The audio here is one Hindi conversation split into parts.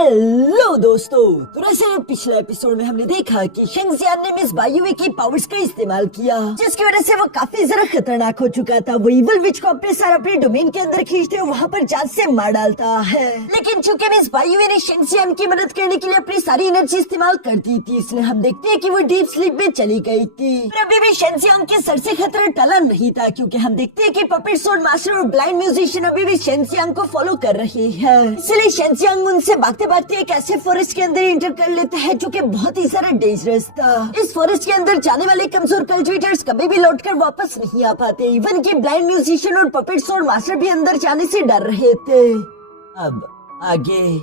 हेलो दोस्तों, तो वैसे पिछले एपिसोड में हमने देखा कि शेंगजियान ने मिस बायुए की पावर्स का इस्तेमाल किया, जिसकी वजह से वो काफी ज्यादा खतरनाक हो चुका था। वो इवल विच को अपने सारे अपने डोमेन के अंदर खींचते हुए वहाँ पर जान से मार डालता है। लेकिन चूंकि मिस बायुए ने शेंगजियान की मदद करने के लिए अपनी सारी एनर्जी इस्तेमाल कर दी थी, इसलिए हम देखते हैं कि वो डीप स्लीप में चली गई थी। पर अभी भी शेंगजियान के सर से खतरा टला नहीं था, क्योंकि हम देखते हैं कि पपेट स्वॉर्ड मास्टर और ब्लाइंड म्यूजिशियन अभी भी शेंगजियान को फॉलो कर रहे हैं। इसलिए शेंगजियान उनसे भागते भागते एक ऐसे फॉरेस्ट के अंदर एंटर कर लेता है जो कि बहुत ही सारा डेंजरस था। इस फॉरेस्ट के अंदर जाने वाले कमजोर कल्टिवेटर्स कभी भी लौटकर वापस नहीं आ पाते। इवन कि ब्लाइंड म्यूजिशियन और पपेट स्वॉर्ड मास्टर भी अंदर जाने से डर रहे थे। अब आगे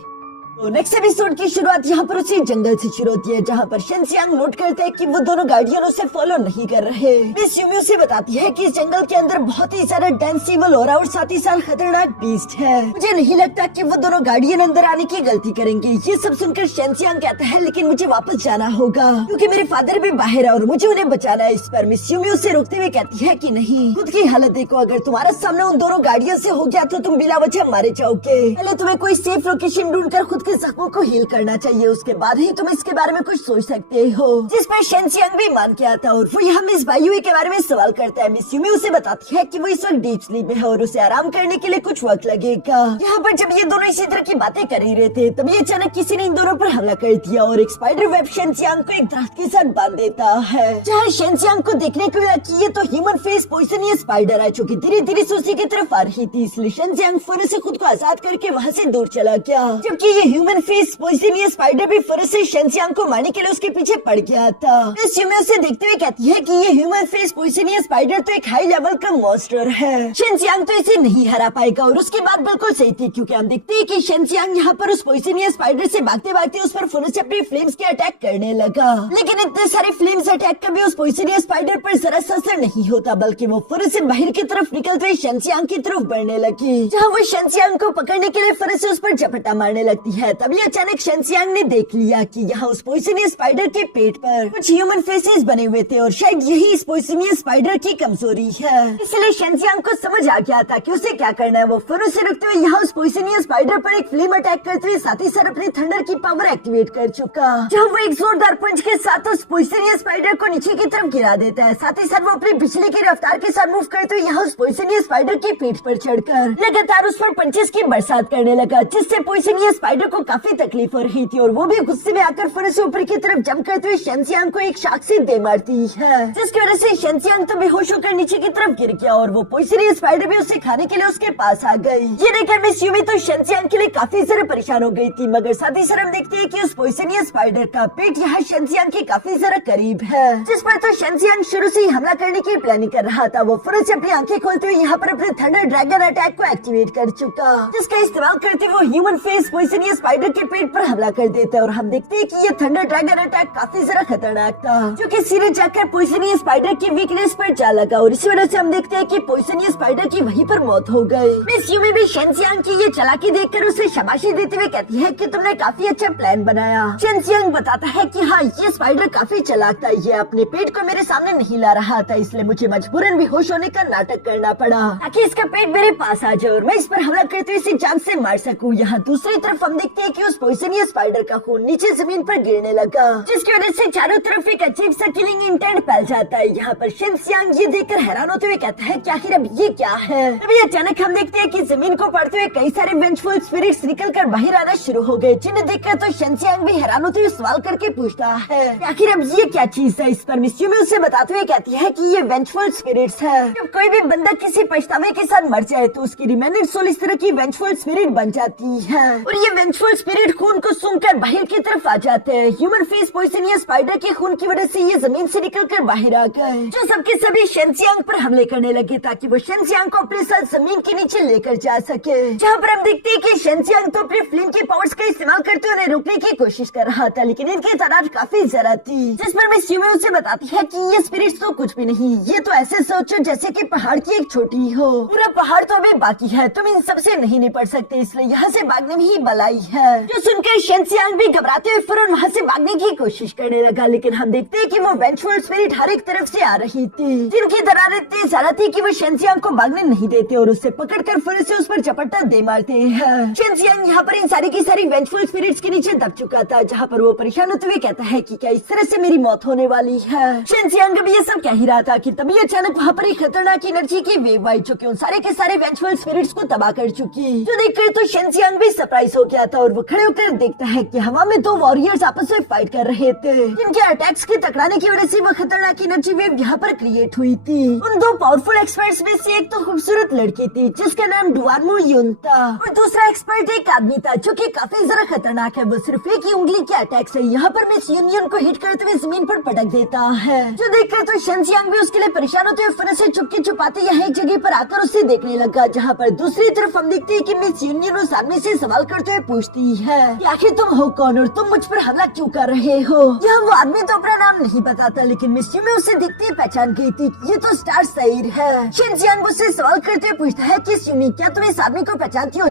तो नेक्स्ट एपिसोड की शुरुआत यहाँ पर उसी जंगल से शुरू होती है, जहाँ पर शेंगजियांग नोट करते हैं कि वो दोनों गार्डियन उसे फॉलो नहीं कर रहे। मिस यूमी उसे बताती है कि इस जंगल के अंदर बहुत ही सारा डेंस इवल हो रहा है और साथ ही साथ खतरनाक बीस्ट है। मुझे नहीं लगता कि वो दोनों गार्डियन अंदर आने की गलती करेंगे। ये सब सुनकर शेंगजियांग कहता है, लेकिन मुझे वापस जाना होगा क्योंकि मेरे फादर भी बाहर है और मुझे उन्हें बचाना है। इस पर मिस यूमी उसे रोकते हुए कहती है कि नहीं, खुद की हालत देखो, अगर तुम्हारा सामने उन दोनों गार्डियन से हो गया तो तुम बिला वजह मारे जाओगे। पहले तुम्हें कोई सेफ लोकेशन ढूंढकर खुद के जख्मों को हील करना चाहिए, उसके बाद ही तुम इसके बारे में कुछ सोच सकते हो। जिस पर शेंगजियांग भी मान के आता है और वो यहाँ मिस बायुए के बारे में सवाल करता है। मिस यूमी उसे बताती है कि वो इस वक्त डीप स्लीप में है और उसे आराम करने के लिए कुछ वक्त लगेगा। यहाँ पर जब ये दोनों इसी तरह की बातें कर ही रहे थे, तभी अचानक किसी ने इन दोनों पर हमला कर दिया और एक स्पाइडर वेब शेंगजियांग को एक दरख्त के साथ बांध देता है। जहाँ शेंगजियांग को देखने को मिला कि ये तो ह्यूमन फेस पॉइजनियस स्पाइडर है, जो कि धीरे धीरे से उसी की तरफ आ रही थी। इसलिए शेंगजियांग फौरन से खुद को आजाद करके वहाँ से दूर चला गया, जबकि ये ह्यूमन फेस पॉइजनियस स्पाइडर भी फौरन से शेंगजियांग को मारने के लिए उसके पीछे पड़ गया था। मिस यूमी उसे देखते हुए कहती है कि ये ह्यूमन फेस पॉइजनियस स्पाइडर तो एक हाई लेवल का मॉन्स्टर है, शेंगजियांग तो इसे नहीं हरा पाएगा। और उसके बाद बिल्कुल सही थी, क्योंकि हम देखते हैं कि शेंगजियांग यहाँ पर उस पॉइजनियस स्पाइडर से भागते भागते उस पर फौरन से अपनी फ्लेम्स के अटैक करने लगा। लेकिन इतने सारे फ्लेम्स अटैक का भी उस पॉइजनियस स्पाइडर पर जरा सा असर नहीं होता, बल्कि वो फौरन से बाहर की तरफ निकलते हुए शेंगजियांग की तरफ बढ़ने लगी, जहाँ वो शेंगजियांग को पकड़ने के लिए फौरन से उस पर झपटा मारने लगती है। तभी अचानक शेंगजियांग ने देख लिया कि यहाँ उस पॉइजनियस स्पाइडर के पेट पर कुछ ह्यूमन फेसेस बने हुए थे और शायद यही इस पॉइजनियस स्पाइडर की कमजोरी है। इसलिए शेंगजियांग को समझ आ गया था कि उसे क्या करना है। वो फौरन से रुकते हुए यहाँ उस पॉइजनियस स्पाइडर पर एक फ्लेम अटैक करते हुए साथ ही साथ अपने थंडर की पावर एक्टिवेट कर चुका, जहाँ वो एक जोरदार पंच के साथ उस पॉइजनियस स्पाइडर को नीचे की तरफ गिरा देता है। साथ ही साथ वो अपनी बिजली की रफ्तार के साथ मूव करते हुए यहाँ उस पॉइजनियस स्पाइडर की पीठ पर चढ़कर लगातार उस पर पंचेस की बरसात करने लगा, जिससे पॉइजनियस स्पाइडर को काफी तकलीफ हो रही थी और वो भी गुस्से में आकर फौरन से ऊपर की तरफ जंप करते हुए शेंगजियांग को एक शाख से दे मारती है, जिसकी वजह से शेंगजियांग तो बेहोश होकर नीचे की तरफ गिर गया और वो पॉइजनियस स्पाइडर भी उसे खाने के लिए उसके पास आ गई। ये देखकर मिस यूमी तो शेंगजियांग के लिए काफी ज्यादा परेशान हो गई थी, मगर साथ ही साथ हम देखते हैं कि उस पॉइजनियस स्पाइडर का पेट यहाँ शेंगजियांग के काफी ज्यादा करीब है, जिस पर तो शेंगजियांग शुरू से ही हमला करने की प्लानिंग कर रहा था। वो फौरन से अपनी आंखें खोलते हुए यहाँ पर अपने थंडर ड्रैगन अटैक को एक्टिवेट कर चुका, जिसका इस्तेमाल करते हुए वो ह्यूमन फेस पॉइजनियस स्पाइडर के पेट पर हमला कर देता है। और हम देखते हैं कि ये थंडर ड्रैगन अटैक काफी ज्यादा खतरनाक था, जो कि सीधे जाकर पॉइजनियस स्पाइडर की वीकनेस पर जा लगा और इसी वजह से हम देखते हैं कि पॉइजनियस स्पाइडर की वहीं पर मौत हो गई। मिस यूमी भी शेंगजियांग की ये चालाकी देखकर उसे शाबाशी देते हुए कहती है कि तुमने काफी अच्छा प्लान बनाया। शेंगजियांग बताता है कि हाँ, ये स्पाइडर काफी चालाक था, ये अपने पेट को मेरे सामने नहीं ला रहा था, इसलिए मुझे मजबूरन बेहोश होने का नाटक करना पड़ा ताकि इसका पेट मेरे पास आ जाए और मैं इस पर हमला करते हुए इसे जान से मार सकूं। यहाँ दूसरी तरफ हम देखते हैं कि उस पॉइजनियस स्पाइडर का खून नीचे जमीन पर गिरने लगा, जिसकी वजह से चारों तरफ एक अजीब सा किलिंग इंटेंट फैल जाता है। यहाँ पर शेंगजियांग ये देखकर हैरान होते हुए कहता है कि आखिर अब ये क्या है। तभी अचानक हम देखते हैं कि जमीन को पड़ते हुए कई सारे वेंजफुल स्पिरिट्स निकलकर बाहर आना शुरू हो गए, जिन्हें देखकर तो शेंगजियांग भी हैरान होते हुए सवाल करके पूछता है कि आखिर अब ये क्या चीज है। इस पर मिस यूमी उसे बताते हुए कहती है कि ये वेंजफुल स्पिरिट्स है। जब कोई भी बंदा किसी पछतावे के साथ मर जाए तो उसकी रिमेनिंग सोल इस तरह की वेंजफुल स्पिरिट बन जाती है और ये वेंजफुल स्पिरिट खून को सूंघकर बाहर की तरफ आ जाते हैं। ह्यूमन फेस पॉइजनियस स्पाइडर के खून की वजह से ये जमीन से निकलकर बाहर आ गए, जो सबके सभी शेंगजियांग पर हमले करने लगे ताकि वो शेंगजियांग को अपने साथ जमीन के नीचे लेकर जा सके। जहाँ पर हम देखते हैं कि शेंगजियांग तो अपने फ्लेम के पावर्स का इस्तेमाल करते हुए उन्हें रोकने की कोशिश कर रहा था, लेकिन इनकी तादाद काफी ज्यादा थी, जिस पर मिस यूमी उसे बताती है कि ये स्पिरिट्स तो कुछ भी नहीं, ये तो ऐसे सोचो जैसे कि पहाड़ की एक छोटी हो, पूरा पहाड़ तो अभी बाकी है, तुम इन सबसे नहीं निपट सकते, इसलिए यहाँ से भागने में ही भलाई है, जो सुनकर शेंजियांग भी घबराते हुए फौरन वहाँ से भागने की कोशिश करने लगा। लेकिन हम देखते हैं कि वो वेंचुरल स्पिरिट हर एक तरफ से आ रही थी, जिनकी दरारें इतनी ज्यादा थी कि वो शेंजियांग को भागने नहीं देते और उससे पकड़कर फिर से उस पर झपट्टा दे मारते हैं। शेंजियांग यहाँ पर इन सारी की सारी वेंचुरल स्पिरिट्स के नीचे दब चुका था, जहाँ पर वो परेशान होते हुए कहता है कि क्या इस तरह से मेरी मौत होने वाली है। शेंजियांग भी ये सब कह ही रहा था कि तभी अचानक वहाँ पर एक खतरनाक एनर्जी की वेव आई, जो कि उन सारे के सारे वेंचुरल स्पिरिट्स को तबाह कर चुकी। जो देखकर तो शेंजियांग भी सरप्राइज हो गया था और वो खड़े होकर देखता है कि हवा में दो वॉरियर्स आपस में फाइट कर रहे थे, जिनके अटैक्स के टकराने की वजह से वो खतरनाक एनर्जी वेव यहाँ पर क्रिएट हुई थी। उन दो पावरफुल एक्सपर्ट्स में से एक तो खूबसूरत लड़की थी जिसका नाम डुआर्मो यून था, और दूसरा एक्सपर्ट एक आदमी था जो कि काफी जरा खतरनाक है। वो सिर्फ एक ही उंगली के अटैक से यहाँ पर मिस यूनियन को हिट करते हुए जमीन पर पटक देता है, जो देखकर तो शेंजियांग भी उसके लिए परेशान होते हुए फिर से चुपके छुपाते यहाँ एक जगह पर आकर उसे देखने लगा, जहाँ पर दूसरी तरफ हम देखते हैं कि मिस यूनियन उस आदमी से सवाल करते हुए पूछती है कि आखिर तुम हो कौन और तुम मुझ पर हमला क्यों कर रहे हो। यह वो आदमी तो अपना नाम नहीं बताता, लेकिन मिस यूमी उसे दिखते ही पहचान गई थी, ये तो स्टार साइर है। शेंजियांग उससे सवाल करते हुए पूछता है कि यूमी, क्या तुम इस आदमी को पहचानती हो,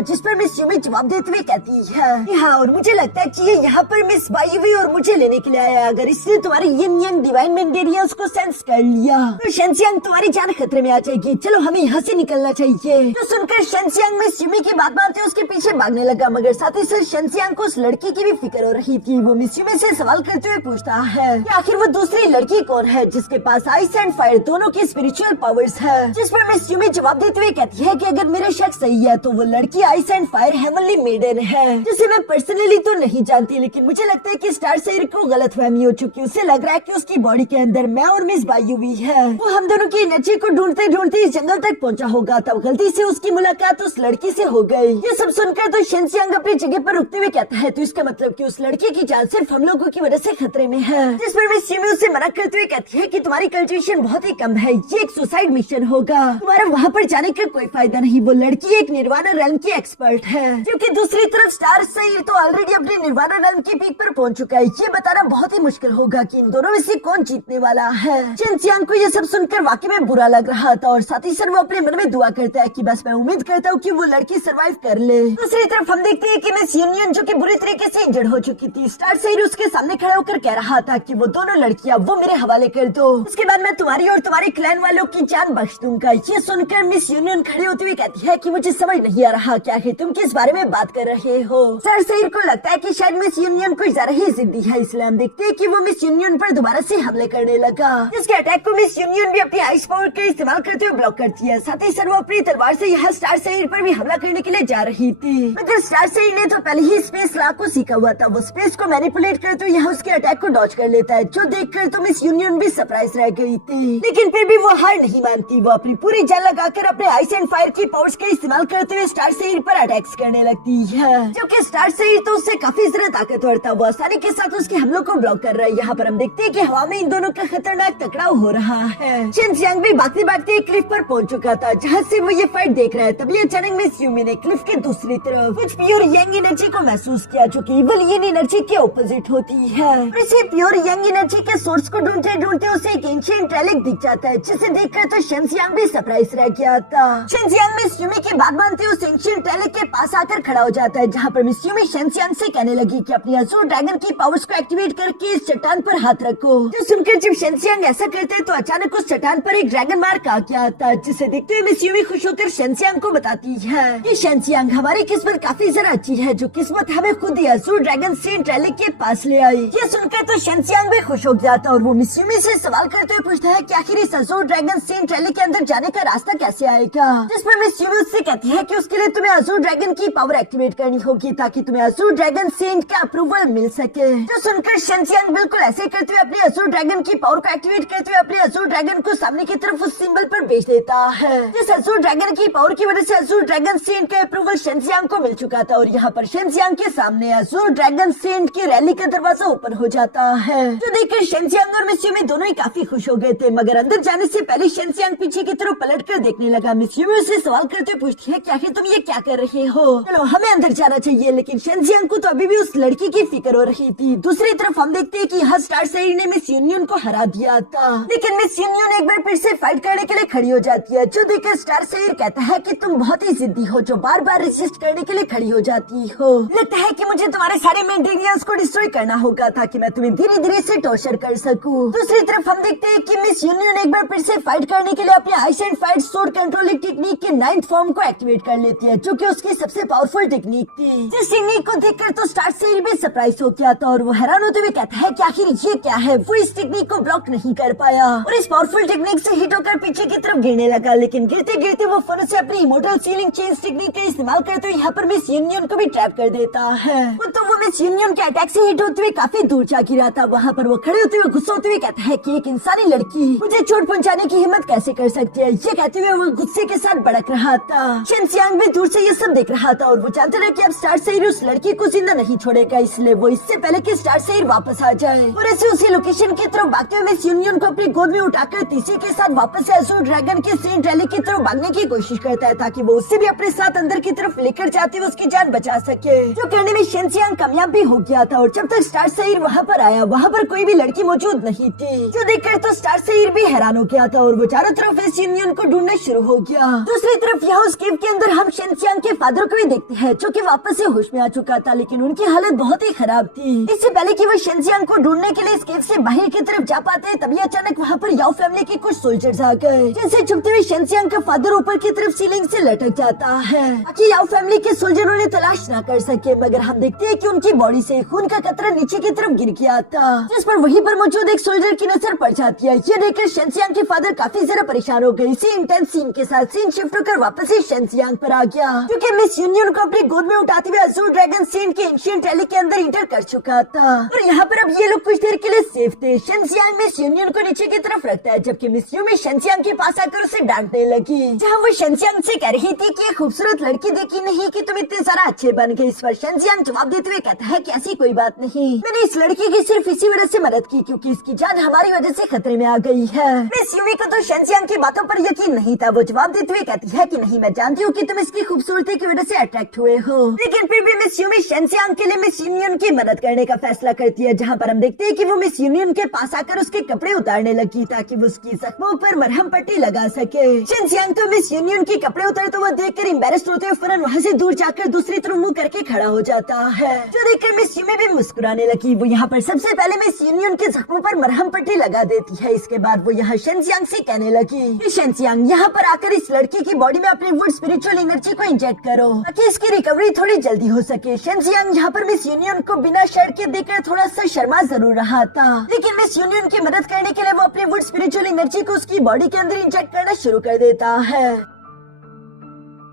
जिस पर मिस यूमी जवाब देते हुए कहती है हाँ, और मुझे लगता है कि ये यहाँ पर मिस बायुवी और मुझे लेने के लिए आया। अगर इसने तुम्हारे यिन यांग डिवाइन मेंडेरियंस को सेंस कर लिया तो शेंजियांग तुम्हारी जान खतरे में आ जाएगी। चलो हमें यहाँ से निकलना चाहिए। तो सुनकर शेंजियांग मिस यूमी की बात मानते उसके पीछे भागने लगा, मगर साथ ही साथ शेंजियांग को उस लड़की की भी फिक्र हो रही थी। वो मिस यूमी से सवाल करते हुए पूछता है कि आखिर वो दूसरी लड़की कौन है जिसके पास आइस एंड फायर दोनों की स्पिरिचुअल पावर्स है, जिस पर मिस यूमी जवाब देते हुए कहती है कि अगर मेरे शक सही है तो वो लड़की ice and fire heavenly maiden है, जिसे मैं पर्सनली तो नहीं जानती, लेकिन मुझे लगता है कि स्टार साइर को गलतफहमी हो चुकी। उसे लग रहा है कि उसकी बॉडी के अंदर मैं और मिस बायुवी है। वो हम दोनों की एनर्जी को ढूंढते ढूंढते इस जंगल तक पहुंचा होगा, तब गलती से उसकी मुलाकात उस लड़की से हो गई। ये सब सुनकर तो शेंजियांग अपनी जगह पर रुकते हुए कहता है तो इसका मतलब कि उस लड़की की जान सिर्फ हम लोगों की वजह से खतरे में है, जिस पर मिस यूमी उसे मना करते हुए कहती है कि तुम्हारी कल्टिवेशन बहुत ही कम है, ये एक सुसाइड मिशन होगा, तुम्हारा वहाँ पर जाने का कोई फायदा नहीं। वो लड़की एक निर्वाणा रेल्म की एक्सपर्ट है, जबकि दूसरी तरफ स्टार साइर तो ऑलरेडी अपने निर्वाणा रेल्म की पीक पर पहुंच चुका है। ये बताना बहुत ही मुश्किल होगा कि इन दोनों में से कौन जीतने वाला है। शेंजियांग को ये सब सुनकर वाकई में बुरा लग रहा था, और साथ ही साथ वो अपने मन में दुआ करता है कि बस मैं उम्मीद करता हूँ कि वो लड़की सरवाइव कर ले। दूसरी तरफ हम देखते हैं कि मिस यूनियन जो कि बुरी तरीके से इंजर्ड हो चुकी थी, स्टार साइर उसके सामने खड़ा होकर कह रहा था कि वो दोनों लड़कियां वो मेरे हवाले कर दो, उसके बाद मैं तुम्हारी और तुम्हारे क्लैन वालों की जान बख्श दूंगा। ये सुनकर मिस यूनियन खड़े होते हुए कहती है कि मुझे समझ नहीं आ रहा क्या है तुम किस बारे में बात कर रहे हो। स्टार साइर को लगता है कि शायद मिस यूनियन कुछ ज्यादा ही जिद्दी है, इसलिए हम देखते हैं कि वो मिस यूनियन पर दोबारा से हमले करने लगा। इसके अटैक को मिस यूनियन भी अपनी आइस पावर का इस्तेमाल करते हुए ब्लॉक करती है। साथ ही साथ वो अपनी तलवार से यहाँ स्टार साइर पर भी हमला करने के लिए जा रही थी, मगर स्टार साइर ने तो पहले ही स्पेस लॉ को सीखा हुआ था। वो स्पेस को मैनिपुलेट करते हुए यहाँ उसके अटैक को डॉज कर लेता है, जो देखकर तो मिस यूनियन भी सरप्राइज रह गई थी। लेकिन फिर भी वो हार नहीं मानती, वो अपनी पूरी जान लगाकर अपने आइस एंड फायर की पावर्स का इस्तेमाल करते हुए स्टार साइर पर अटैक्स करने लगती है, जो कि स्टार साइर तो उससे काफी ज्यादा ताकतवर था। वो आसानी के साथ उसके हमलों को ब्लॉक कर रहा है। यहाँ पर हम देखते हैं कि हवा में इन दोनों का खतरनाक टकराव हो रहा है। शेंजियांग भी भागते भागते एक क्लिफ पर पहुंच चुका था, जहाँ से वो ये फाइट देख रहा है। तभी अचानक मिस यूमी ने क्लिफ के दूसरी तरफ कुछ प्योर यंग एनर्जी को महसूस किया, जो कि इविल यिन एनर्जी के ऑपोजिट होती है। और इसे प्योर यंग एनर्जी के सोर्स को ढूंढते ढूंढते उसे एक एंशिएंट रेलिक दिख जाता है, जिसे देखकर तो शेंजियांग भी सरप्राइज रह गया था। शेंजियांग मिस यूमी की बात मानते उस एंशिएंट रेलिक के पास आकर खड़ा हो जाता है, जहाँ पर मिस यूमी शेंजियांग से कहने लगी कि अपनी अज़ूर ड्रैगन की पावर्स को एक्टिवेट करके इस चट्टान पर हाथ रखो। जो सुनकर जब शेंजियांग ऐसा करते हैं तो अचानक उस चट्टान पर एक ड्रैगन मार्क आ गया था, जिसे देखते हुए मिस यूमी खुश होकर शेंजियांग को बताती है कि शेंजियांग हमारी किस्मत काफी जरा अच्छी है, जो किस्मत हमें खुद ही अज़ूर ड्रैगन सेंट रेलिक के पास ले आई। ये सुनकर तो शेंजियांग भी खुश हो गया था, और वो मिस यूमी से सवाल करते हुए पूछता है कि आखिर इस अज़ूर ड्रैगन सेंट रेलिक के अंदर जाने का रास्ता कैसे आएगा, जिस पर मिस यूमी उससे कहती है कि उसके लिए तुम्हें अज़ूर ड्रैगन की पावर एक्टिवेट करनी होगी, ताकि तुम्हें अज़ूर ड्रैगन सेंट का अप्रूवल मिल सके। जो सुनकर शेंजियांग बिल्कुल ऐसे करते हुए अपने अज़ूर ड्रैगन की पावर को एक्टिवेट करते हुए अपने अज़ूर ड्रैगन को सामने की तरफ उस सिंबल पर भेज देता है। जिस अज़ूर ड्रैगन की पावर की वजह से अज़ूर ड्रैगन सेंट का अप्रूवल शेंजियांग को मिल चुका था, और यहाँ पर शेंजियांग के सामने अज़ूर ड्रैगन सेंट की रैली का दरवाजा ओपन हो जाता है, जो देखकर शेंजियांग और मिस यूमी दोनों ही काफी खुश हो गए थे। मगर अंदर जाने से पहले शेंजियांग पीछे की तरफ पलट कर देखने लगा। मिस यूमी उससे सवाल करते हुए पूछती है कि आखिर तुम ये क्या कर रहे हो? चलो हमें अंदर जाना चाहिए। लेकिन शेंजियांग को तो अभी भी उस लड़की की फिक्र हो रही थी। दूसरी तरफ हम देखते हैं कि यहाँ स्टार सेरी ने मिस यूनियन को हरा दिया था, लेकिन मिस यूनियन एक बार फिर से फाइट करने के लिए खड़ी हो जाती है, जो देखकर स्टार सेर कहता है कि तुम बहुत ही जिद्दी हो, जो बार बार रेजिस्ट करने के लिए खड़ी हो जाती हो। लगता है कि मुझे तुम्हारे सारे मेंटेनियर्स को डिस्ट्रॉय करना होगा ताकि मैं तुम्हें धीरे धीरे से टॉर्चर कर सकूं। दूसरी तरफ हम देखते हैं कि मिस यूनियन एक बार फिर से फाइट करने के लिए अपने ice and fight sword controlling technique के 9th फॉर्म को एक्टिवेट कर लेती है, जो कि उसकी सबसे पावरफुल टेक्निक थी। जिस टेक्निक को देखकर तो स्टार सेल भी सरप्राइज हो गया था और वो हैरान होते हुए कहता है कि आखिर ये क्या है। वो इस टेक्निक को ब्लॉक नहीं कर पाया और इस पावरफुल टेक्निक से हिट होकर पीछे की तरफ गिरने लगा, लेकिन गिरते गिरते वो फन से अपनी इमोर्टल सीलिंग चेंज टेक्निक का इस्तेमाल करते हुए यहाँ पर मिस यूनियन को भी ट्रैप कर देता है। तो वो मिस यूनियन के अटैक से हिट होते हुए काफी दूर जा गिरा था। वहाँ पर वो खड़े होते हुए गुस्सा होते हुए कहता है कि एक इंसानी लड़की मुझे चोट पहुँचाने की हिम्मत कैसे कर सकती है। ये कहते हुए वो गुस्से के साथ भड़क रहा था। शेंजियांग भी दूर से ये सब देख रहा था और वो जानते रहे कि अब स्टार सेर उस लड़की को जिंदा नहीं छोड़ेगा, इसलिए वो इससे पहले कि स्टार सेर वापस आ जाए और ऐसे उसी लोकेशन की तरफ भागते हुए मिस यूनियन को अपनी गोद में उठाकर तीसरे के साथ वापस से अज़ूर ड्रैगन के सेंट रैली की तरफ भागने की कोशिश करता है ताकि वो उससे भी अपने साथ अंदर की तरफ लेकर जाते हुए उसकी जान बचा सके, जो करने में शेंजियांग कामयाब भी हो गया था। और जब तक स्टार सेर वहाँ पर आया, वहाँ पर कोई भी लड़की मौजूद नहीं थी, जो देखकर तो स्टार सेर भी हैरान हो गया था और वो चारों तरफ मिस यूनियन को ढूंढना शुरू हो गया। दूसरी तरफ यहाँ उस केव के अंदर हम शेंजियांग के फादर को भी देखते हैं, जो कि वापस से होश में आ चुका था, लेकिन उनकी हालत बहुत ही खराब थी। इससे पहले कि वो शेंजियांग को ढूंढने के लिए इस केव से बाहर की तरफ जा पाते, तभी अचानक वहाँ पर याओ फैमिली के कुछ सोल्जर्स आ गए, जिनसे छुपते हुए शेंजियांग का फादर ऊपर की तरफ सीलिंग से लटक जाता है ताकि याओ फैमिली के सोल्जरों ने तलाश न कर सके। मगर हम देखते हैं कि उनकी बॉडी से खून का कतरा नीचे की तरफ गिर गया था, जिस पर वहीं पर मौजूद एक सोल्जर की नजर पड़ जाती है। ये देखकर शेंजियांग के फादर काफी ज्यादा परेशान हो गए। इसी इंटेंस सीन के साथ सीन शिफ्ट होकर वापस से शेंजियांग पर आ गया, क्योंकि मिस यूनियन को अपनी गोद में उठाते हुए अज़ूर ड्रैगन सेंट के एंशिएंट रैली के अंदर इंटर कर चुका था और यहाँ पर अब ये लोग कुछ देर के लिए सेफ थे। शेंजियांग मिस यूनियन को नीचे की तरफ रखता है, जबकि मिस यूमी शेंजियांग के पास आकर उसे डांटने लगी, जहाँ वो शेंजियांग से कह रही थी कि खूबसूरत लड़की देखी नहीं कि तुम इतने सारा अच्छे बन गए। इस पर शेंजियांग जवाब देते हुए कहता है कि ऐसी कोई बात नहीं, मैंने इस लड़की की सिर्फ इसी वजह से मदद की क्योंकि इसकी जान हमारी वजह से खतरे में आ गई है। मिस यूमी को तो शेंजियांग की बातों पर यकीन नहीं था। वो जवाब देते हुए कहती है कि नहीं, मैं जानती हूँ कि तुम इसकी खूबसूरती की वजह से अट्रैक्ट हुए हो, लेकिन फिर भी मिस यूमी शेंजियांग के लिए मिस यूनियन की मदद करने का फैसला करती है, जहाँ पर हम देखते हैं कि वो मिस यूनियन के पास आकर उसके कपड़े उतारने लगी ताकि वो उसकी जख्मों पर मरहम पट्टी लगा सके। शेंजियांग तो मिस यूनियन के कपड़े उतारते हुए देखकर एम्बैरेस्ड होते हुए फौरन वहाँ से दूर जाकर दूसरी तरफ मुंह करके खड़ा हो जाता है, जो देखकर मिस यूमी भी मुस्कुराने लगी। वो यहाँ पर सबसे पहले मिस यूनियन के जख्मों पर मरहम पट्टी लगा देती है। इसके बाद वो यहाँ शेंजियांग से कहने लगी, शेंजियांग यहाँ पर आकर इस लड़की की बॉडी में अपनी वुड स्पिरिचुअल एनर्जी को इंजेक्ट करो ताकि इसकी रिकवरी थोड़ी जल्दी हो सके। शेंजियांग यहाँ पर मिस यूनियन को बिना शर्ट के देखकर थोड़ा सा शर्मा जरूर रहा था, लेकिन मिस यूनियन की मदद करने के लिए वो अपनी वुड स्पिरिचुअल एनर्जी को उसकी बॉडी के अंदर इंजेक्ट करना शुरू कर देता है,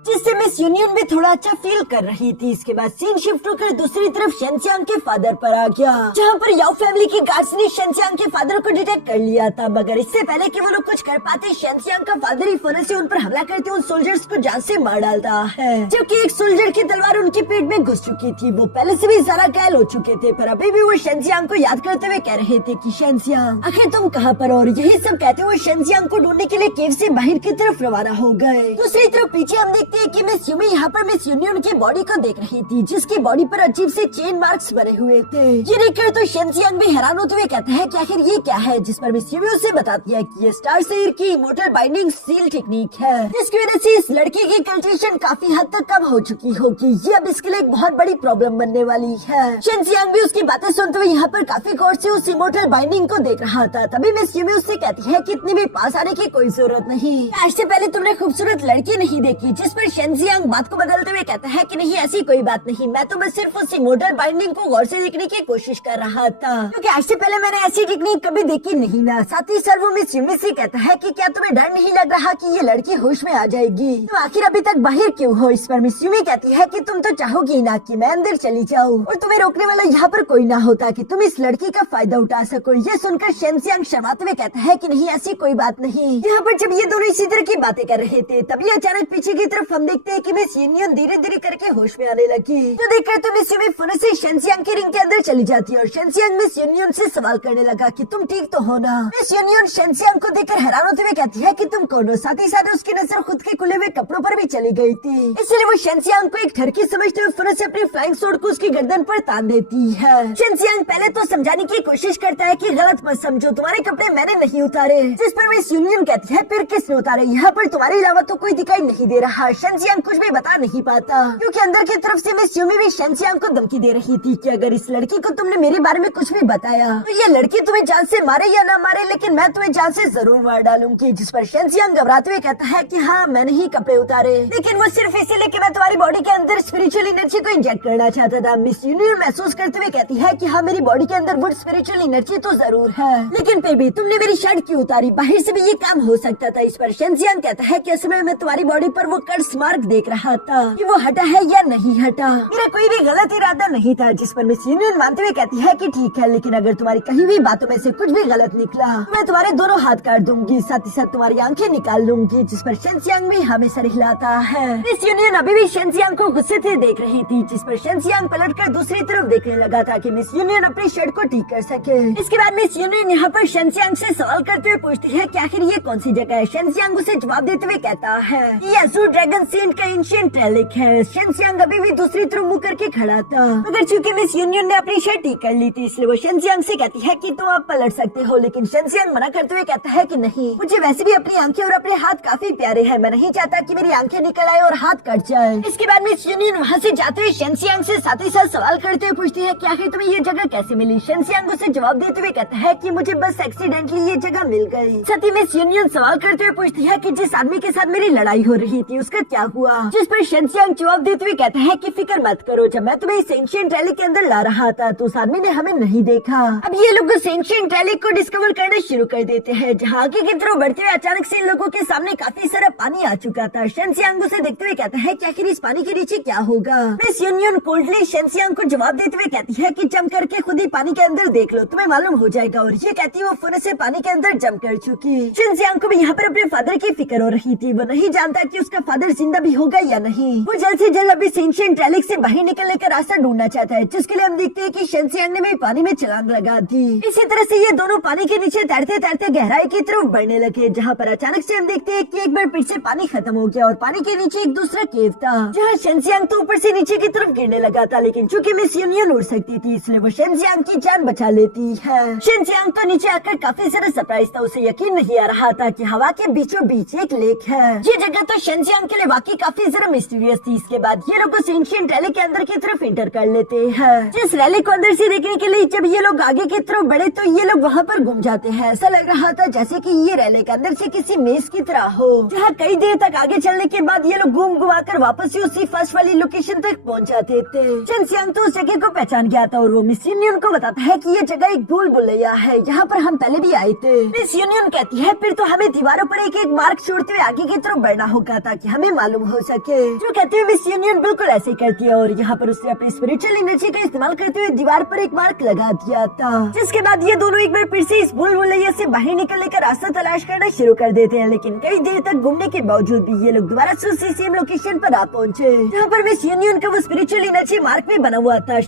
जिससे मिस यूनियन भी थोड़ा अच्छा फील कर रही थी। इसके बाद सीन शिफ्ट होकर दूसरी तरफ शेंजियांग के फादर पर आ गया, जहाँ पर याओ फैमिली के गार्ड्स ने शेंजियांग के फादर को डिटेक्ट कर लिया था, मगर इससे पहले कि वो लोग कुछ कर पाते, शेंजियांग का फादर ही फौरन से उन पर हमला करते उन सोल्जर्स को जान से मार डालता है, जबकि एक सोल्जर की तलवार उनके पेट में घुस चुकी थी। वो पहले से भी ज्यादा घायल हो चुके थे, पर अभी भी वो शेंजियांग को याद करते हुए कह रहे थे कि शेंजियांग आखिर तुम कहाँ पर, और यही सब कहते हुए शेंजियांग को ढूंढने के लिए केव से बाहर की तरफ रवाना हो गए। दूसरी तरफ पीछे हम देखते हैं कि मिस यूमी यहाँ पर मिस यूनियन की बॉडी को देख रही थी, जिसकी बॉडी पर अजीब से चेन मार्क्स बने हुए थे। ये देखकर तो शेंजियांग भी हैरान होते हुए कहता है कि आखिर ये क्या है, जिस पर मिस यूमी उसे बताती है कि ये स्टार सेर की इमोर्टल बाइंडिंग सील टेक्निक है, जिसकी वजह से इस लड़की की कल्चरेशन काफी हद तक कम हो चुकी होगी। ये अब इसके लिए एक बहुत बड़ी प्रॉब्लम बनने वाली है। शेंजियांग भी उसकी बातें सुनते हुए यहाँ पर काफी गौर से उस इमोर्टल बाइंडिंग को देख रहा था। तभी मिस यूमी उससे कहती है कि इतनी भी पास आने की कोई जरूरत नहीं, आज से पहले तुमने खूबसूरत लड़की नहीं देखी, जिस पर शेंजियांग बात को बदलते हुए कहता है कि नहीं, ऐसी कोई बात नहीं, मैं तो बस सिर्फ उस इमोर्टल बाइंडिंग को गौर से देखने की कोशिश कर रहा था, क्योंकि आज से पहले मैंने ऐसी टेक्निक कभी देखी नहीं ना। साथ ही सर वो मिस यूमी से कहता है कि क्या तुम्हें डर नहीं लग रहा कि ये लड़की होश में आ जाएगी, तो आखिर अभी तक बाहर क्यों हो। इस पर मिस यूमी कहती है कि तुम तो चाहोगी ना कि मैं अंदर चली जाऊँ और तुम्हें रोकने वाला यहाँ पर कोई ना होता कि तुम इस लड़की का फायदा उठा सको। ये सुनकर शेंजियांग शर्माते हुए कहता है कि नहीं, ऐसी कोई बात नहीं। यहाँ पर जब ये दोनों इसी तरह की बातें कर रहे थे, तभी अचानक पीछे की तरफ तरफ हम देखते हैं कि मिस यूनियन धीरे धीरे करके होश में आने लगी। तो देखकर तो मिस यूमी फौरन से शेंजियांग के रिंग के अंदर चली जाती है और शेंजियांग मिस यूनियन से सवाल करने लगा कि तुम ठीक तो हो ना। मिस यूनियन शेंजियांग को देखकर हैरान होते हुए कहती है कि तुम कौन हो। साथ ही साथ उसकी नजर खुद के खुले हुए कपड़ों पर भी चली गई थी, इसलिए वो शेंजियांग को एक ठरकी समझते हुए फौरन से अपनी फ्लाइंग स्वॉर्ड को उसकी गर्दन पर तान देती है। शेंजियांग पहले तो समझाने की कोशिश करता है कि गलत मत समझो, तुम्हारे कपड़े मैंने नहीं उतारे, जिस पर मिस यूनियन कहती है फिर किसने उतारे, यहाँ पर तुम्हारे अलावा तो कोई दिखाई नहीं दे रहा। शेंजियांग कुछ भी बता नहीं पाता क्योंकि अंदर की तरफ से मिस यूमी भी शेंजियांग को धमकी दे रही थी कि अगर इस लड़की को तुमने मेरे बारे में कुछ भी बताया तो ये लड़की तुम्हें जान से मारे या ना मारे, लेकिन मैं तुम्हें जान से जरूर मार डालूंगी। जिस पर शेंजियांग घबराते हुए कहता है कि हाँ मैंने ही कपड़े उतारे, लेकिन वो सिर्फ इसीलिए कि मैं तुम्हारी बॉडी के अंदर स्पिरिचुअल एनर्जी को इंजेक्ट करना चाहता था। मिस यूनियन महसूस करते हुए कहती है कि हाँ मेरी बॉडी के अंदर वो स्पिरिचुअल एनर्जी तो जरूर है, लेकिन फिर भी तुमने मेरी शर्ट क्यों उतारी, बाहर से भी ये काम हो सकता था। इस पर शेंजियांग कहता है कि असली में मैं तुम्हारी बॉडी पर वो कर्स मार्क देख रहा था कि वो हटा है या नहीं हटा, मेरा कोई भी गलत इरादा नहीं था। जिस पर मिस यूनियन मानते हुए कहती है कि ठीक है, लेकिन अगर तुम्हारी कही हुई बातों में से कुछ भी गलत निकला तो मैं तुम्हारे दोनों हाथ काट दूंगी, साथ ही साथ तुम्हारी आंखें निकाल लूंगी। जिस पर शेंजियांग भी हमें सर हिलाता है। मिस यूनियन अभी भी शेंजियांग को गुस्से से देख रही थी, जिस पर शेंजियांग पलटकर दूसरी तरफ देखने लगा था कि मिस यूनियन अपनी शर्ट को ठीक कर सके। इसके बाद मिस यूनियन यहाँ पर शेंजियांग से सवाल करते हुए पूछती है कि आखिर ये कौन सी जगह है। शेंजियांग उसे जवाब देते हुए कहता है ये अज़ूर ड्रैगन सेंट का एंशिएंट रेलिक है। शेंजियांग अभी भी दूसरी तरफ मुँह करके खड़ा था, मगर चूंकि मिस यूनियन ने अपनी शर्ट ठीक कर ली थी इसलिए वो शेंजियांग से कहती है कि तुम आप पलट सकते हो, लेकिन शेंजियांग मना करते हुए कहता है कि नहीं, मुझे वैसे भी अपनी आंखें और अपने हाथ काफी प्यारे हैं, मैं नहीं चाहता कि मेरी आंखें निकल आए और हाथ कट जाए। इसके बाद मिस यूनियन वहाँ से जाते हुए शेंजियांग से साथ ही साथ सवाल करते हुए पूछती है कि आखिर तुम्हें ये जगह कैसे मिली। शेंजियांग उसे जवाब देते हुए कहता है कि मुझे बस एक्सीडेंटली ये जगह मिल गई। साथ ही मिस यूनियन सवाल करते हुए पूछती है कि जिस आदमी के साथ मेरी लड़ाई हो रही थी उसका क्या हुआ। जिस पर शेंजियांग जवाब देते हुए कहता है कि फिक्र मत करो, जब मैं तुम्हें इस एंशिएंट रेलिक के अंदर ला रहा था तो उस आदमी ने हमें नहीं देखा। अब ये लोग उस एंशिएंट रेलिक को डिस्कवर करना शुरू कर देते हैं, जहाँ आगे की तरफ बढ़ते हुए अचानक से इन लोगों के सामने काफी सारा पानी आ चुका था। शेंजियांग उसे देखते हुए कहता है कि आखिर इस पानी के नीचे क्या होगा। मिस यूनियन कोल्डली शेंजियांग को जवाब देते हुए कहती है कि जंप करके खुद ही पानी के अंदर देख लो, तुम्हें मालूम हो जाएगा। और ये कहती है वो फौरन से पानी के अंदर जंप कर चुकी। शेंजियांग को भी यहाँ पर अपने फादर की फिक्र हो रही थी, वो नहीं जानता कि उसका फादर जिंदा भी होगा या नहीं। वो जल्द से जल्द अभी एंशिएंट रेलिक से बाहर निकलने का रास्ता ढूंढना चाहता है, जिसके लिए हम देखते हैं कि शेंजियांग ने भी पानी में छलांग लगा दी। इसी तरह से ये दोनों पानी के नीचे तैरते तैरते गहराई की तरफ बढ़ने लगे, जहाँ पर अचानक से हम देखते हैं कि एक बार फिर से पानी खत्म हो गया और पानी के नीचे एक दूसरा केव था, जहाँ शेंजियांग तो ऊपर से नीचे की तरफ गिरने लगा था, लेकिन चूंकि मिस यूनियन उड़ सकती थी इसलिए वो शेंजियांग की जान बचा लेती है। शेंजियांग तो नीचे आकर काफी सारा सरप्राइज था, उसे यकीन नहीं आ रहा था कि हवा के बीचों बीच एक लेक है। ये जगह तो शेंजियांग के लिए वाकई काफी जरा मिस्टीरियस थी। इसके बाद ये लोग उस एंशिएंट रेलिक के अंदर की तरफ एंटर कर लेते हैं। जिस रेलिक को अंदर से देखने के लिए जब ये लोग आगे की तरफ बढ़े तो ये लोग वहाँ पर गुम जाते हैं। ऐसा लग रहा था जैसे कि ये रेलिक अंदर से किसी मेज की तरह हो, जहाँ कई देर तक आगे चलने के बाद ये लोग घूम घुमा कर वापस ही उसी फर्स्ट वाली लोकेशन तक पहुँच जाते थे। शेंजियांग तो उस जगह को पहचान गया था और वो मिस यूनियन को बताता है कि ये जगह एक भूल भुलैया है, यहाँ पर हम पहले भी आए थे। मिस यूनियन कहती है फिर तो हमें दीवारों पर एक एक मार्क छोड़ते हुए आगे की तरफ बढ़ना होगा ताकि हमें मालूम हो सके। जो कहते हुए मिस यूनियन बिल्कुल ऐसे करती है और यहाँ पर उसने अपनी स्पिरिचुअल एनर्जी का इस्तेमाल करते हुए दीवार पर एक मार्क लगा दिया था, जिसके बाद ये दोनों एक बार फिर से इस भूल भुलैया से बाहर निकलने का रास्ता तलाश करना शुरू कर देते हैं। लेकिन कई देर तक घूमने के बावजूद भी ये लोग दोबारा से उसी सेम लोकेशन पर आ पहुँचे, जहाँ पर मिस यूनियन का वो स्पिरिचुअल एनर्जी मार्क में बना हुआ था।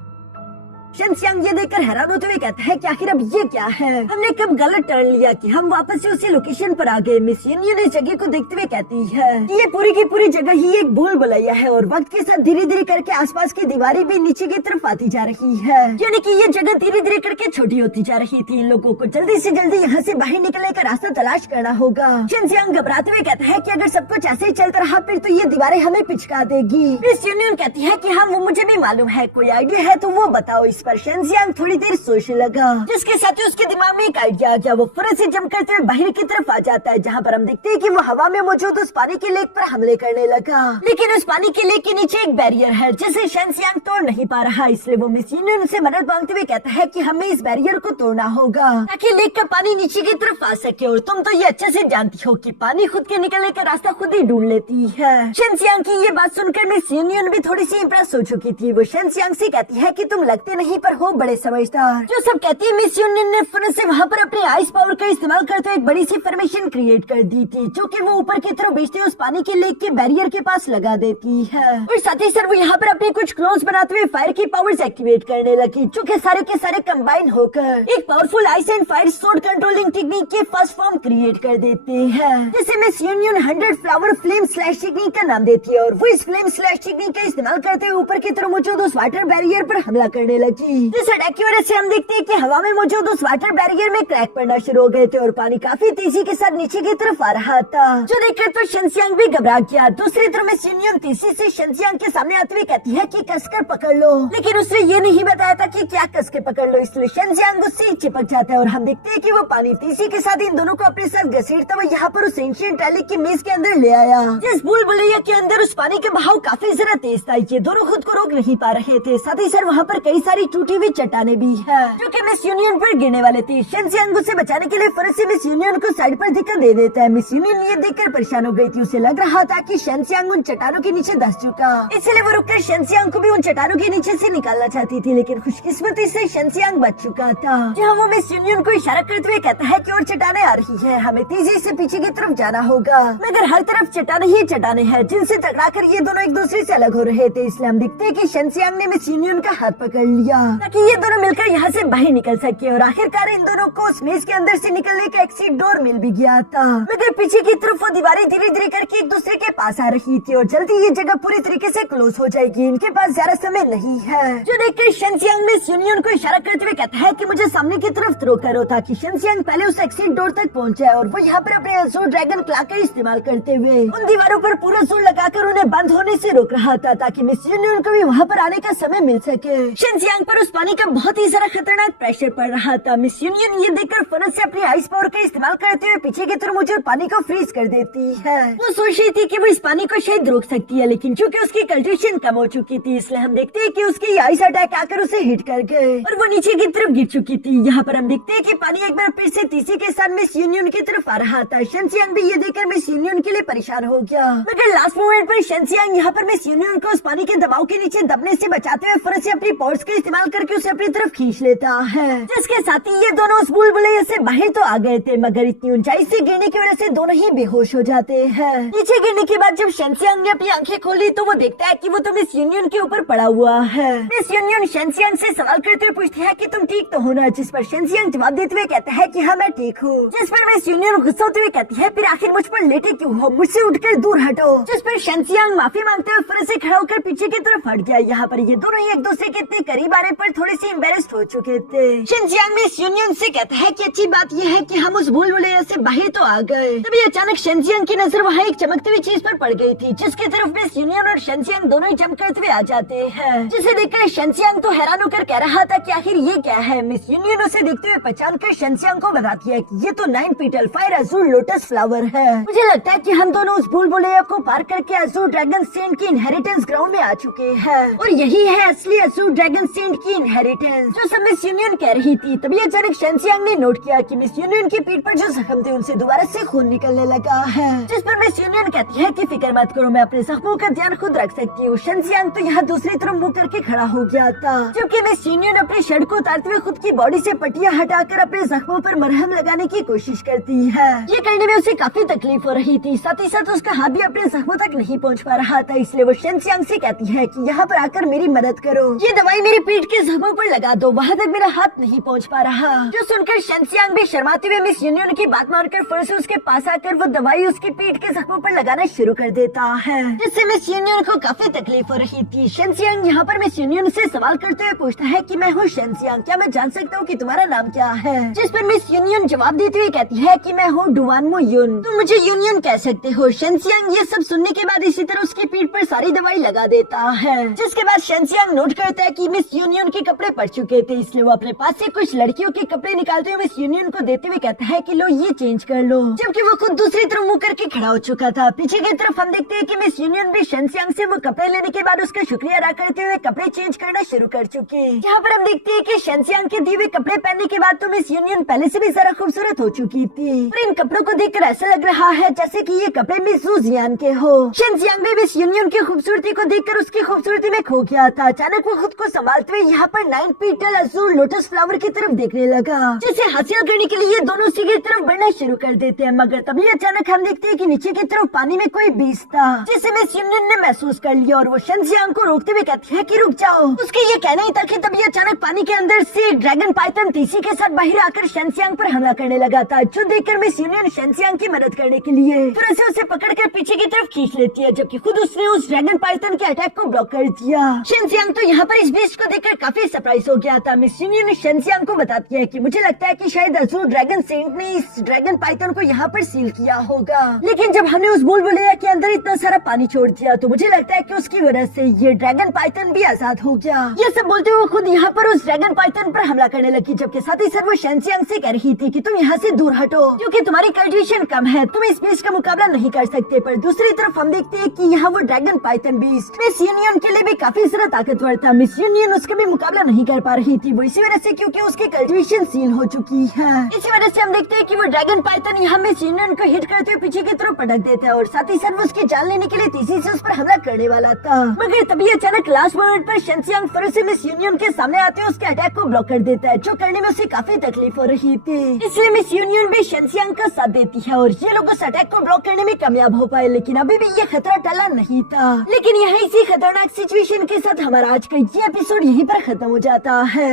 शेंजियांग ये देखकर हैरान होते हुए कहता है कि आखिर अब ये क्या है, हमने कब गलत टर्न लिया कि हम वापस से उसी लोकेशन पर आ गए। मिस यूनियन इस जगह को देखते हुए कहती है कि ये पूरी की पूरी जगह ही एक भूल भुलैया है और वक्त के साथ धीरे धीरे करके आसपास की दीवारें भी नीचे की तरफ आती जा रही है, यानी कि ये जगह धीरे धीरे करके छोटी होती जा रही थी। इन लोगों को जल्दी से जल्दी यहाँ से बाहर निकलने का रास्ता तलाश करना होगा। शेंजियांग घबराते हुए कहता है कि अगर सब कुछ ऐसे ही चलता रहा फिर तो ये दीवारें हमें पिचका देगी। मिस यूनियन कहती है कि हाँ वो मुझे भी मालूम है, कोई आइडिया है तो वो बताओ। इस पर शेंजियांग थोड़ी देर सोचने लगा, जिसके साथ ही उसके दिमाग में एक आइडिया आ गया। वो फौरन से जंप करते हुए बाहर की तरफ आ जाता है, जहाँ पर हम देखते हैं कि वो हवा में मौजूद उस पानी के लेक पर हमले करने लगा। लेकिन उस पानी के लेक के नीचे एक बैरियर है जिसे शेंजियांग तोड़ नहीं पा रहा, इसलिए वो मिस यूनियन से मदद मांगते हुए कहता है कि हमें इस बैरियर को तोड़ना होगा ताकि लेक का पानी नीचे की तरफ आ सके। और तुम तो ये अच्छे से जानती हो कि पानी खुद के निकलने का रास्ता खुद ही ढूंढ लेती है। शेंजियांग की ये बात सुनकर मिस यूनियन भी थोड़ी सी इम्प्रेस हो चुकी थी। वो शेंजियांग से कहती है कि तुम लगते नहीं वहीं पर हो बड़े समझदार। जो सब कहती है मिस यूनियन ने फिर से वहाँ पर अपने आइस पावर का इस्तेमाल करते हुए एक बड़ी सी फॉर्मेशन क्रिएट कर दी थी, जो कि वो ऊपर की तरफ भेजते उस पानी के लेक के बैरियर के पास लगा देती है। और साथ ही सर वो यहाँ पर अपने कुछ क्लोन्स बनाते हुए फायर की पावर्स एक्टिवेट करने लगी, जो कि सारे के सारे कंबाइन होकर एक powerful ice and fire sword controlling technique के फर्स्ट फॉर्म क्रिएट कर देते हैं, जिसे miss union 100 flower flame slash technique का नाम देती है। और वो इस फ्लेम स्लैश टेक्निक का इस्तेमाल करते हुए ऊपर की तरफ मौजूद उस वाटर बैरियर पर हमला करने लगी। इस अटैक की वजह से हम देखते हैं कि हवा में मौजूद उस वाटर बैरियर में क्रैक पड़ना शुरू हो गए थे और पानी काफी तेजी के साथ नीचे की तरफ आ रहा था, जो देखकर तो शेंसियांग भी घबरा गया। दूसरी तरफ मिस यूनियन तेजी से शेंसियांग के सामने आते हुए कहती है कि कसकर पकड़ लो, लेकिन उसने ये नहीं बताया था कि क्या कस के पकड़ लो, इसलिए शेंसियांग उससे चिपक जाता है और हम देखते हैं कि वो पानी तेजी के साथ इन दोनों को अपने साथ घसीटता हुआ यहाँ पर उस एंशिएंट रैली की मेज के अंदर ले आया। जिस बुलबुलैया के अंदर उस पानी का बहाव काफी ज्यादा तेज था, ये दोनों खुद को रोक नहीं पा रहे थे। साथ ही सर वहाँ पर कई सारी टूटी हुई चट्टाने भी है, जो कि मिस यूनियन पर गिरने वाले थे। शेंसियांग उसे बचाने के लिए फौरन से मिस यूनियन को साइड पर धक्का दे देता है। मिस यूनियन ये देखकर परेशान हो गई थी, उसे लग रहा था कि शेंसियांग उन चट्टानों के नीचे धंस चुका, इसलिए वो रुककर शेंसियांग को भी उन चट्टानों के नीचे से निकालना चाहती थी, लेकिन खुशकिस्मती से शेंसियांग बच चुका था। जहाँ वो मिस यूनियन को इशारा करते हुए कहता है कि और चट्टाने आ रही है, हमें तेजी से पीछे की तरफ जाना होगा। मगर हर तरफ चट्टाने ही चट्टाने हैं, जिनसे टकराकर ये दोनों एक दूसरे से अलग हो रहे थे, इसलिए हम देखते हैं कि शेंसियांग ने मिस यूनियन का हाथ पकड़ लिया ताकि ये दोनों मिलकर यहाँ से बाहर निकल सके। और आखिरकार इन दोनों को उस मेज के अंदर से निकलने का एग्जिट डोर मिल भी गया था, मगर पीछे की तरफ वो दीवारें धीरे धीरे करके एक दूसरे के पास आ रही थी और जल्दी ये जगह पूरी तरीके से क्लोज हो जाएगी, इनके पास ज्यादा समय नहीं है। जो देखकर शेंसियांग मिस यूनियन को इशारा करते हुए कहता है कि मुझे सामने की तरफ थ्रो करो, ताकि शेंसियांग पहले उस एग्जिट डोर तक पहुँचे। और वो यहाँ पर अपने अज़ूर ड्रैगन क्लॉ का इस्तेमाल करते हुए उन दीवारों पर पूरा जोर लगाकर उन्हें बंद होने से रोक रहा था, ताकि मिस यूनियन को भी वहाँ पर आने का समय मिल सके। शेंसियांग पर उस पानी का बहुत ही सारा खतरनाक प्रेशर पड़ रहा था। मिस यूनियन ये देखकर फौरन से अपनी आइस पावर का इस्तेमाल करते हुए पीछे की तरफ मौजूद पानी को फ्रीज कर देती है। वो सोच रही थी कि वो इस पानी को शायद रोक सकती है, लेकिन चूंकि उसकी कल्ट्रेशन कम हो चुकी थी, इसलिए हम देखते हैं कि उसकी आइस अटैक आकर उसे हिट कर गए और वो नीचे की तरफ गिर चुकी थी। यहाँ पर हम देखते हैं कि पानी एक बार फिर से तीसरी के साथ मिस यूनियन की तरफ आ रहा था। शेंसियांग भी ये देखकर मिस यूनियन के लिए परेशान हो गया, मगर लास्ट मोमेंट पर शेंसियांग यहाँ पर मिस यूनियन को उस पानी के दबाव के नीचे दबने से बचाते हुए फौरन से अपनी पावर्स का इस्तेमाल करके उसे अपनी तरफ खींच लेता है, जिसके साथ ही ये दोनों उस बुलबुलैया से बाहर तो आ गए थे, मगर इतनी ऊंचाई से गिरने की वजह से दोनों ही बेहोश हो जाते हैं। नीचे गिरने के बाद जब शेंसियांग ने अपनी आंखें खोली तो वो देखता है कि वो तो मिस यूनियन के ऊपर पड़ा हुआ है। मिस यूनियन शेंसियांग से सवाल करते हुए पूछती है कि तुम ठीक तो हो ना, जिस पर शेंसियांग जवाब देते हुए कहता है कि हाँ मैं ठीक हूँ। जिस पर मिस यूनियन गुस्सा होते हुए कहती है फिर आखिर मुझ पर लेटे क्यों हो, मुझसे उठकर दूर हटो। जिस पर शेंसियांग माफी मांगते हुए फिर से खड़ा होकर पीछे की तरफ हट गया। यहाँ पर ये दोनों ही एक दूसरे के इतने करीब आने पर थोड़े से एम्बेरेस्ड हो चुके थे। शेंसियांग मिस यूनियन से कहता है कि अच्छी बात यह है कि हम उस बुलबुलैया से बाहर तो आ गए। तभी अचानक शेंसियांग की नजर वहाँ एक चमकती हुई चीज पर पड़ गई थी, जिसकी तरफ मिस यूनियन और शेंसियांग दोनों ही जंप करते हुए आ जाते हैं, जिसे देखकर शेंसियांग तो हैरान होकर कह रहा था कि आखिर ये क्या है। मिस यूनियन उसे देखते हुए पहचान कर शेंसियांग को बताती है कि ये तो 9 पीटल फायर अज़ूर लोटस फ्लावर है। मुझे लगता है कि हम दोनों उस बुलबुलैया को पार करके अज़ूर ड्रैगन सेंट की इनहेरिटेंस ग्राउंड में आ चुके हैं और यही है असली अज़ूर ड्रैगन सेंट की इनहेरिटेंस, जो सब मिस यूनियन कह रही थी। तभी अचानक शेंसियांग ने नोट किया कि मिस यूनियन की पीठ पर जो जख्म थे उनसे दोबारा से खून निकलने लगा है, जिस पर मिस यूनियन कहती है कि फिक्र मत करो, मैं अपने जख्मों का ध्यान खुद रख सकती हूँ। शेंसियांग तो यहाँ दूसरी तरफ मुँह करके खड़ा हो गया था, जबकि मिस यूनियन अपनी शर्ट को उतारते हुए खुद की बॉडी से पट्टियाँ हटाकर अपने जख्मों पर मरहम लगाने की कोशिश करती है। ये करने में उसे काफी तकलीफ हो रही थी, साथ ही साथ उसका हाथ भी अपने जख्मों तक नहीं पहुँच पा रहा था, इसलिए वो शेंसियांग से कहती है कि यहाँ पर आकर मेरी मदद करो, ये दवाई मेरी पीठ के जख्मों पर लगा दो, वहाँ तक मेरा हाथ नहीं पहुँच पा रहा। जो सुनकर शेंसियांग भी शर्माते हुए मिस यूनियन की बात मानकर फिर से उसके पास आकर वो दवाई उसकी पीठ के जख्मों पर लगाना शुरू कर देता है, जिससे मिस यूनियन को काफी तकलीफ हो रही थी। शेंसियांग यहाँ पर मिस यूनियन से सवाल करते हुए पूछता है कि मैं हूँ शेंसियांग, क्या मैं जान सकता हूँ कि तुम्हारा नाम क्या है। जिस पर मिस यूनियन जवाब देते हुए कहती है कि मैं हूँ डुवानमो यून, तुम मुझे यूनियन कह सकते हो। शेंसियांग ये सब सुनने के बाद इसी तरह उसकी पीठ पर सारी दवाई लगा देता है, जिसके बाद शेंसियांग नोट करता है कि मिस यूनियन के कपड़े पड़ चुके थे, इसलिए वो अपने पास से कुछ लड़कियों के कपड़े निकालते हुए मिस यूनियन को देते हुए कहता है कि लो ये चेंज कर लो, जबकि वो खुद दूसरी तरफ मुँह करके खड़ा हो चुका था। पीछे की तरफ हम देखते हैं कि मिस यूनियन भी शेंसियांग से वो कपड़े लेने के बाद उसका शुक्रिया अदा करते हुए कपड़े चेंज करना शुरू कर चुकी। यहाँ पर हम देखते हैं कि शेंसियांग के दिए हुए कपड़े पहनने के बाद तो मिस यूनियन पहले से भी ज्यादा खूबसूरत हो चुकी थी और इन कपड़ों को देखकर ऐसा लग रहा है जैसे कि ये कपड़े मिस जू जियान के हो। शेंसियांग भी मिस यूनियन की खूबसूरती को देखकर उसकी खूबसूरती में खो गया था। अचानक वो खुद को संभालते हुए यहाँ पर 9 पीटल अज़ूर लोटस फ्लावर की तरफ देखने लगा, जिसे हासिल करने के लिए दोनों उसी की तरफ बढ़ना शुरू कर देते हैं। मगर तभी अचानक हम देखते हैं कि नीचे की तरफ पानी में कोई बीस्ट था, जिसे मिस यूनियन ने महसूस कर लिया और वो शेंजियांग को रोकते हुए कहती है कि रुक जाओ। उसके ये कहना ही था कि तभी अचानक पानी के अंदर से ड्रैगन पाइथन तीसी के साथ बाहर आकर शेंजियांग पर हमला करने लगा था, जो देखकर मिस यूनियन शेंजियांग की मदद करने के लिए तुरंत से उसे पकड़कर पीछे की तरफ खींच लेती है, जबकि खुद उसने उस ड्रैगन पाइथन के अटैक को ब्लॉक कर दिया। शेंजियांग तो यहाँ पर इस बीस्ट को देखकर काफी सरप्राइज हो गया था। मिस यूनियन शेंजियांग को बताती है कि मुझे लगता है कि शायद अज़ूर ड्रैगन सेंट ने इस ड्रैगन पाइथन को यहाँ पर सील किया होगा, लेकिन जब हमने उस बुलबुलिया के अंदर इतना सारा पानी छोड़ दिया तो मुझे लगता है कि उसकी वजह से ये ड्रैगन पाइथन भी आजाद हो गया। ये सब बोलते हुए खुद यहाँ पर उस ड्रैगन पाइथन पर हमला करने लगी, जबकि साथ ही साथ वो शेंजियांग से कह रही थी कि तुम यहाँ से दूर हटो क्योंकि तुम्हारी कल्टीवेशन कम है, तुम इस बीस्ट का मुकाबला नहीं कर सकते। पर दूसरी तरफ हम देखते हैं कि यहाँ वो dragon Python beast miss union के लिए भी काफी ज्यादा ताकतवर था। मिस यूनियन उसका भी मुकाबला नहीं कर पा रही थी, वो इसी वजह से क्योंकि उसकी कल्टीवेशन सील हो चुकी है। इसी वजह से हम देखते हैं कि वो ड्रैगन पाइथन यहाँ मिस यूनियन को हिट करते हुए पीछे की तरफ पटक देता है और साथ ही साथ वो उसकी जान लेने के लिए तेजी से उस पर हमला करने वाला था। मगर तभी अचानक लास्ट मोमेंट पर शेंजियांग फिर से मिस यूनियन के सामने आते हुए उसके अटैक को ब्लॉक कर देता है, जो करने में उसे काफी तकलीफ हो रही थी। इसलिए मिस यूनियन भी शेंजियांग का साथ देती है और ये लोग उस अटैक को ब्लॉक करने में कामयाब हो पाए, लेकिन अभी भी ये खतरा टला नहीं था। लेकिन यहाँ इसी खतरनाक सिचुएशन के साथ हमारा आज का ये एपिसोड यहीं पर खत्म हो जाता है।